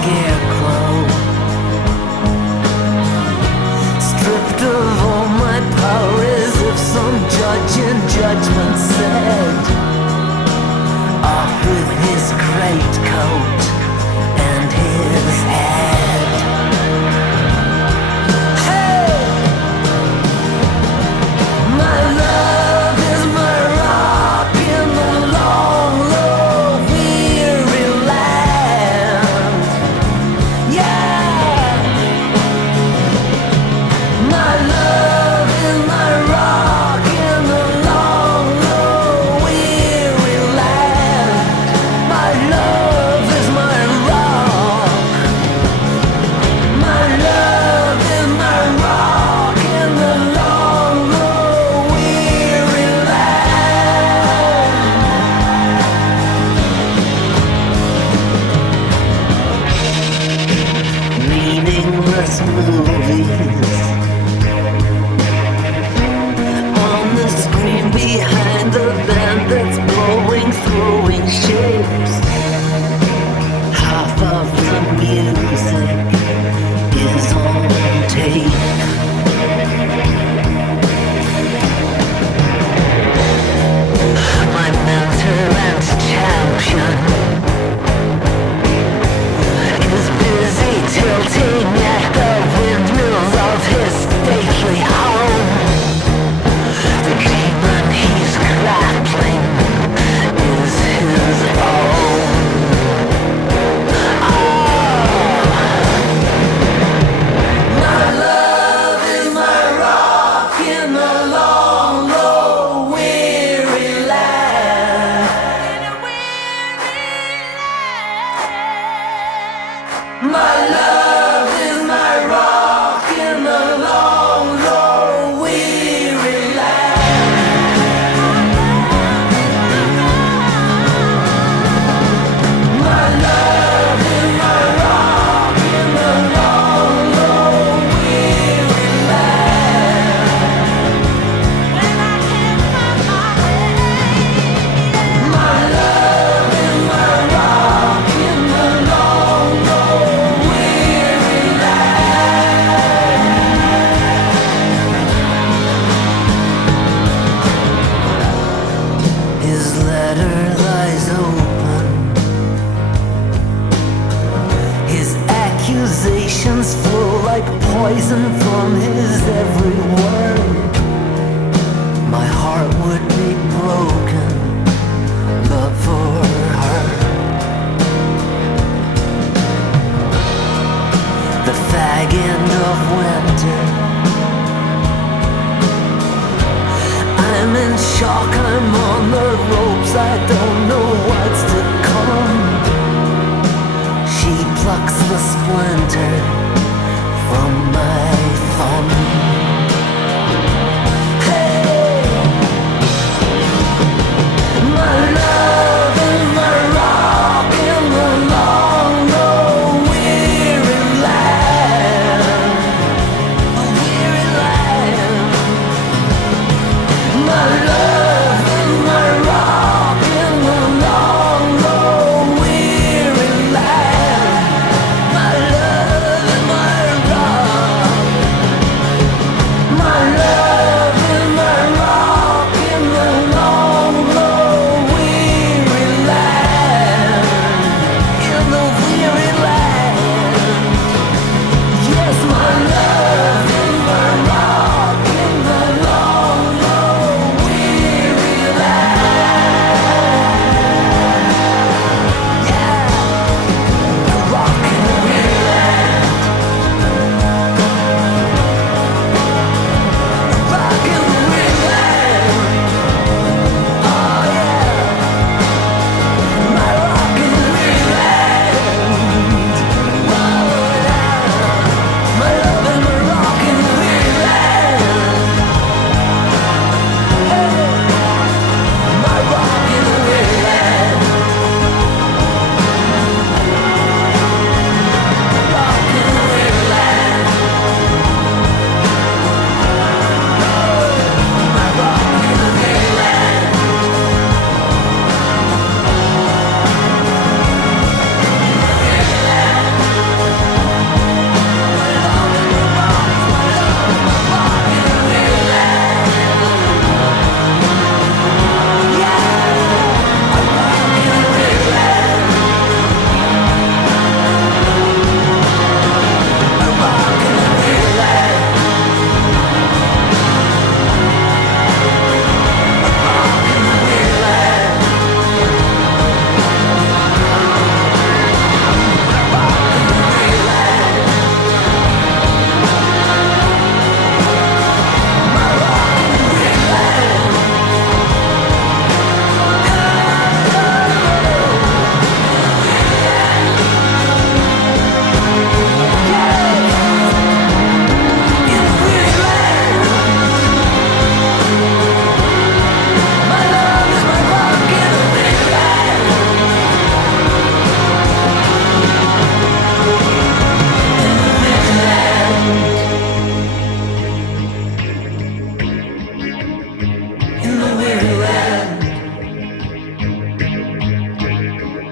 scarecrow, stripped of all my power as if some judge in judgment said, off with his great coat and his head. Hey! My love is my rock in the long, low, weary land. Yeah! My love is my rock in the long, low, weary land. My love is my rock. My love is my rock in the long, low, weary land. Meaningless movies on the screen behind the band that's blowing, throwing shapes. Half of the music is on tape. My mentor and champion is busy tilting at the windmills of his stately home. The demon he's grappling is his own. My love is my rock in the long, low, weary land. My love is my rock in the long, low, weary land. My love is my rock in the long, low, weary land. My love is my rock in the long, low, weary land. His letter lies open. His accusations flow like poison from his every word. My heart would be broken but for her. The fag end of winter. I'm in shock, I'm on the ropes, I don't know what's to come. She plucks the splinter from my